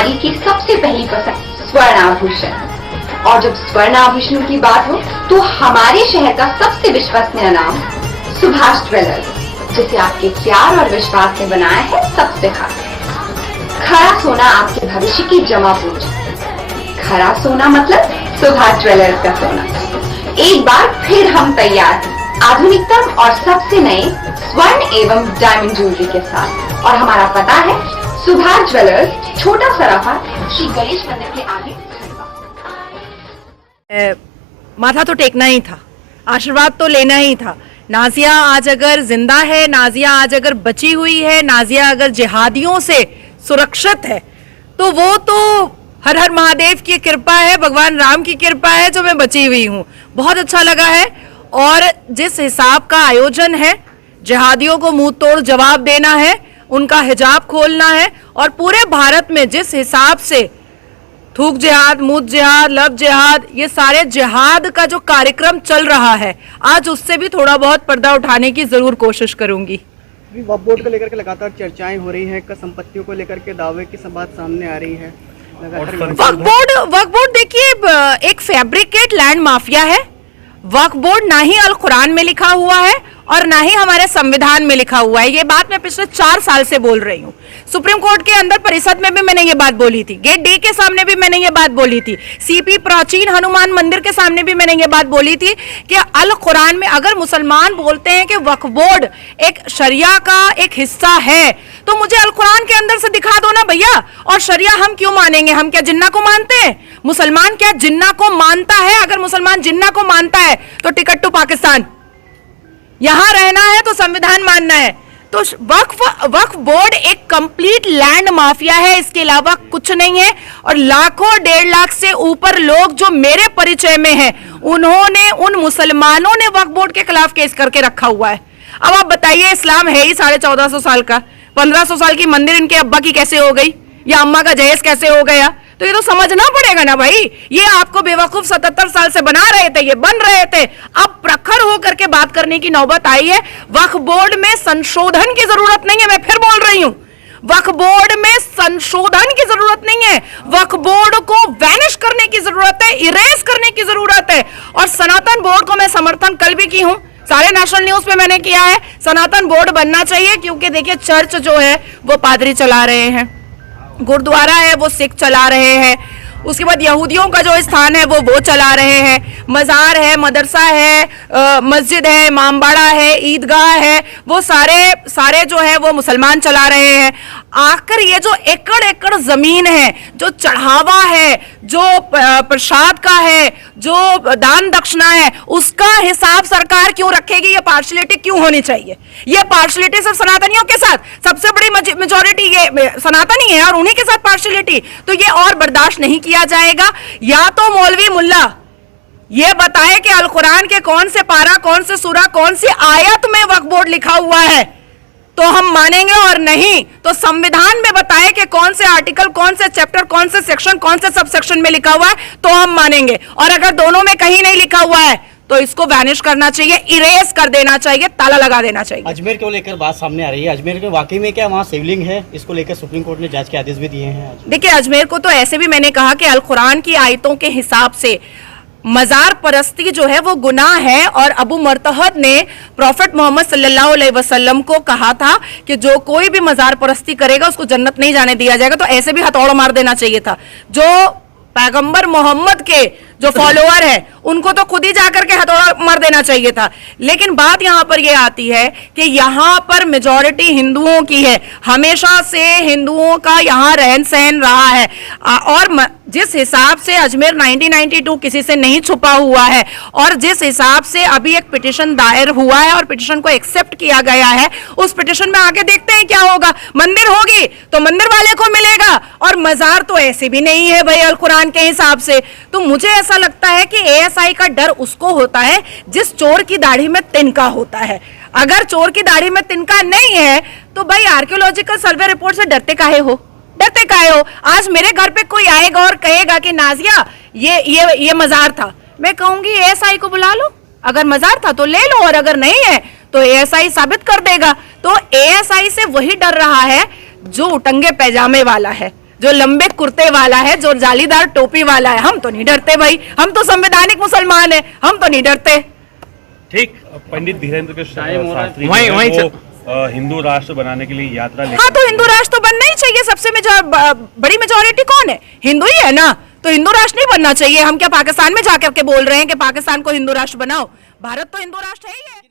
नारी की सबसे पहली पसंद स्वर्ण आभूषण। और जब स्वर्ण आभूषणों की बात हो तो हमारे शहर का सबसे विश्वसनीय नाम सुभाष ज्वेलर्स, जिसे आपके प्यार और विश्वास ने बनाया है सबसे खास। खरा सोना आपके भविष्य की जमा पूंजी। खरा सोना मतलब सुभाष ज्वेलर्स का सोना। एक बार फिर हम तैयार हैं आधुनिकतम और सबसे नए स्वर्ण एवं डायमंड ज्वेलरी के साथ। और हमारा पता है सुभाष ज्वेलर्स, छोटा सराफा, श्री गणेश मंदिर के आगे। माथा तो टेकना ही था, आशीर्वाद तो लेना ही था। नाजिया आज अगर जिंदा है, नाजिया आज अगर बची हुई है, नाजिया अगर जिहादियों से सुरक्षित है, तो वो तो हर हर महादेव की कृपा है, भगवान राम की कृपा है जो मैं बची हुई हूँ। बहुत अच्छा लगा है। और जिस हिसाब का आयोजन है, जिहादियों को मुंह तोड़ जवाब देना है, उनका हिजाब खोलना है, और पूरे भारत में जिस हिसाब से थूक जिहाद, मूत जिहाद, लब जिहाद, ये सारे जिहाद का जो कार्यक्रम चल रहा है, आज उससे भी थोड़ा बहुत पर्दा उठाने की जरूर कोशिश करूंगी। वक्फ बोर्ड को लेकर के लगातार चर्चाएं हो रही हैं, संपत्तियों को लेकर के दावे की सब बात सामने आ रही है। वक्फ बोर्ड देखिए एक फैब्रिकेट लैंड माफिया है। वक्फ बोर्ड ना ही अल कुरान में लिखा हुआ है और ना ही हमारे संविधान में लिखा हुआ है। ये बात मैं पिछले 4 साल से बोल रही हूँ। सुप्रीम कोर्ट के अंदर परिषद में भी मैंने ये बात बोली थी, गेट डी के सामने भी मैंने ये बात बोली थी, सीपी प्राचीन हनुमान मंदिर के सामने भी मैंने ये बात बोली थी कि अल कुरान में अगर मुसलमान बोलते हैं कि वक्फ बोर्ड एक शरिया का एक हिस्सा है, तो मुझे अल कुरान के अंदर से दिखा दो ना भैया। और शरिया हम क्यों मानेंगे? हम क्या जिन्ना को मानते हैं? मुसलमान क्या जिन्ना को मानता है? अगर मुसलमान जिन्ना को मानता है तो टिकट टू पाकिस्तान, यहां रहना है तो संविधान मानना है। तो वक्फ बोर्ड एक कंप्लीट लैंड माफिया है, इसके अलावा कुछ नहीं है। और लाखों 1.5 लाख से ऊपर लोग जो मेरे परिचय में हैं, उन्होंने, उन मुसलमानों ने वक्फ बोर्ड के खिलाफ केस करके रखा हुआ है। अब आप बताइए, इस्लाम है ही 1450 साल का, 1500 साल की मंदिर इनके अब्बा की कैसे हो गई, या अम्मा का जहेज कैसे हो गया? तो ये तो समझना पड़ेगा ना भाई। ये आपको बेवकूफ 77 साल से बना रहे थे, ये बन रहे थे, अब प्रखर होकर के बात करने की नौबत आई है। वक्फ बोर्ड में संशोधन की जरूरत नहीं है, मैं फिर बोल रही हूं, वक्फ बोर्ड में संशोधन की जरूरत नहीं है। वक्फ बोर्ड को वैनिश करने की जरूरत है, इरेज करने की जरूरत है। और सनातन बोर्ड को मैं समर्थन कल भी की हूं, सारे नेशनल न्यूज पे मैंने किया है, सनातन बोर्ड बनना चाहिए। क्योंकि देखिए, चर्च जो है वो पादरी चला रहे हैं, गुरुद्वारा है वो सिख चला रहे हैं, उसके बाद यहूदियों का जो स्थान है वो चला रहे हैं, मज़ार है, मदरसा है, मस्जिद है, इमामबाड़ा है, ईदगाह है, वो सारे जो है वो मुसलमान चला रहे हैं। आखिर ये जो एकड़ एकड़ जमीन है, जो चढ़ावा है, जो प्रसाद का है, जो दान दक्षिणा है, उसका हिसाब सरकार क्यों रखेगी? ये पार्शलिटी क्यों होनी चाहिए? ये पार्शलिटी सिर्फ सनातनियों के साथ, सबसे बड़ी मेजॉरिटी ये सनातनी है और उन्हीं के साथ पार्शलिटी, तो ये और बर्दाश्त नहीं किया जाएगा। या तो मौलवी मुल्ला ये बताए कि अल कुरान के कौन से पारा, कौन से सूरा, कौन सी आयत में वक्फ बोर्ड लिखा हुआ है, तो हम मानेंगे। और नहीं तो संविधान में बताए कि कौन से आर्टिकल, कौन से चैप्टर, कौन से सेक्शन, कौन से सब सेक्शन में लिखा हुआ है, तो हम मानेंगे। और अगर दोनों में कहीं नहीं लिखा हुआ है तो इसको वैनिश करना चाहिए, इरेज कर देना चाहिए, ताला लगा देना चाहिए। अजमेर को लेकर बात सामने आ रही है, अजमेर के वाकई में क्या वहाँ शिवलिंग है? इसको लेकर सुप्रीम कोर्ट ने जांच के आदेश भी दिए हैं। देखिए, अजमेर को तो ऐसे भी मैंने कहा कि अल कुरान की आयतों के हिसाब से मजार परस्ती जो है वो गुनाह है। और अबू मरतहद ने प्रॉफेट मोहम्मद सल्लल्लाहु अलैहि वसल्लम को कहा था कि जो कोई भी मजार परस्ती करेगा उसको जन्नत नहीं जाने दिया जाएगा। तो ऐसे भी हथौड़ा मार देना चाहिए था। जो पैगंबर मोहम्मद के जो फॉलोअर है उनको तो खुद ही जाकर के हथौड़ा मार देना चाहिए था। लेकिन बात यहाँ पर यह आती है कि यहाँ पर मेजॉरिटी हिंदुओं की है, हमेशा से हिंदुओं का यहाँ रहन सहन रहा है। और जिस हिसाब से अजमेर 1992 किसी से नहीं छुपा हुआ है, और जिस हिसाब से अभी एक पिटिशन दायर हुआ है और पिटिशन को एक्सेप्ट किया गया है, उस पिटिशन में आगे देखते हैं क्या होगा। मंदिर होगी तो मंदिर वाले को मिलेगा, और मजार तो ऐसे भी नहीं है भाई अल कुरान के हिसाब से। तो मुझे ऐसा लगता है कि एएसआई का डर उसको होता है जिस चोर की दाढ़ी में तिनका होता है। अगर चोर की दाढ़ी में तिनका नहीं है तो भाई आर्कियोलॉजिकल सर्वे रिपोर्ट से डरते काहे हो? डरते काहे हो? आज मेरे घर पे कोई आएगा और कहेगा कि नाजिया ये मजार था, मैं कहूंगी एएसआई को बुला लो, अगर मजार था तो ले लो, और अगर नहीं है तो एएसआई साबित कर देगा। तो एएसआई से वही डर रहा है जो उटंगे पैजामे वाला है, जो लंबे कुर्ते वाला है, जो जालीदार टोपी वाला है, हम तो नहीं डरते भाई, हम तो संवैधानिक मुसलमान है, हम तो नहीं डरते। ठीक, पंडित धीरेन्द्र के शास्त्री वहीं जो हिंदू राष्ट्र बनाने के लिए यात्रा हाँ, तो हिंदू राष्ट्र तो बनना ही चाहिए। सबसे बड़ी मेजोरिटी कौन है? हिंदू ही है ना, तो हिंदू राष्ट्र नहीं बनना चाहिए। हम क्या पाकिस्तान में जाकर के बोल रहे हैं कि पाकिस्तान को हिंदू राष्ट्र बनाओ? भारत तो हिंदू राष्ट्र है ही है।